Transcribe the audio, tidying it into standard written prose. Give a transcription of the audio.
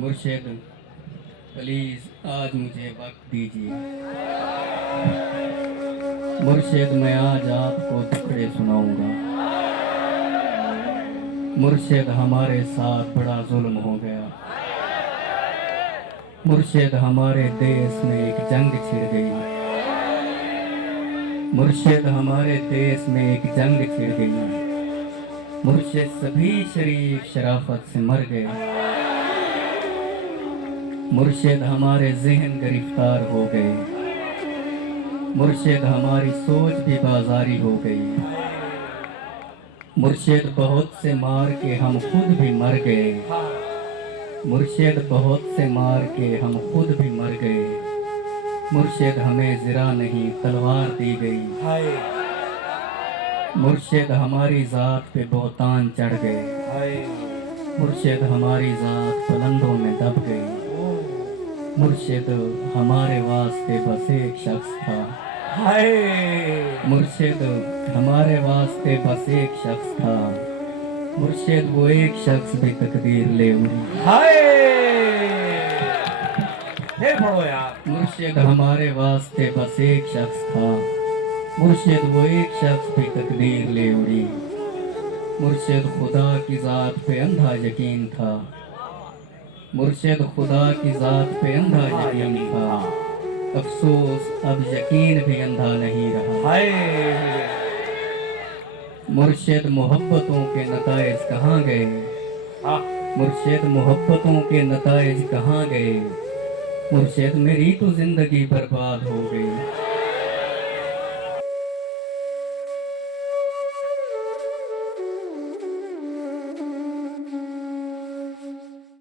मुर्शिद प्लीज आज मुझे वक्त दीजिए। मुर्शिद मैं आज आपको टुकड़े सुनाऊंगा। मुर्शिद हमारे साथ बड़ा जुल्म हो गया। मुर्शिद हमारे देश में एक जंग छिड़ गई। मुर्शिद हमारे देश में एक जंग छिड़ गई। मुर्शिद सभी शरीफ शराफत से मर गए। मुर्शिद हमारे जहन गिरफ्तार हो गए। मुर्शिद हमारी सोच भी बाजारी हो गई। मुर्शिद बहुत से मार के हम खुद भी मर गए। मुर्शिद बहुत से मार के हम खुद भी मर गए। मुर्शिद हमें ज़रा नहीं तलवार दी गई। मुर्शिद हमारी ज़ात पे बहुतान चढ़ गए। मुर्शिद हमारी ज़ात बुलंदों में दब गई। मुर्शिद हमारे वास्ते बस एक शख्स था। मुर्शिद हमारे वास्ते बस एक शख्स था। मुर्शिद वो एक शख्स भी तकदीर ले उड़ी। मुर्शिद हमारे वास्ते बस एक शख्स था। मुर्शिद वो एक शख्स भी तकदीर ले उड़ी। मुर्शिद खुदा की ज़ात पे अंधा यकीन था। मुर्शिद खुदा की ज़ात पे अंधा यकीन था। अफसोस अब यकीन भी अंधा नहीं रहा। मुर्शिद मोहब्बतों के नताइज कहाँ गए। मुर्शिद मोहब्बतों के नताइज कहाँ गए। मुर्शिद मेरी तो जिंदगी बर्बाद हो गई।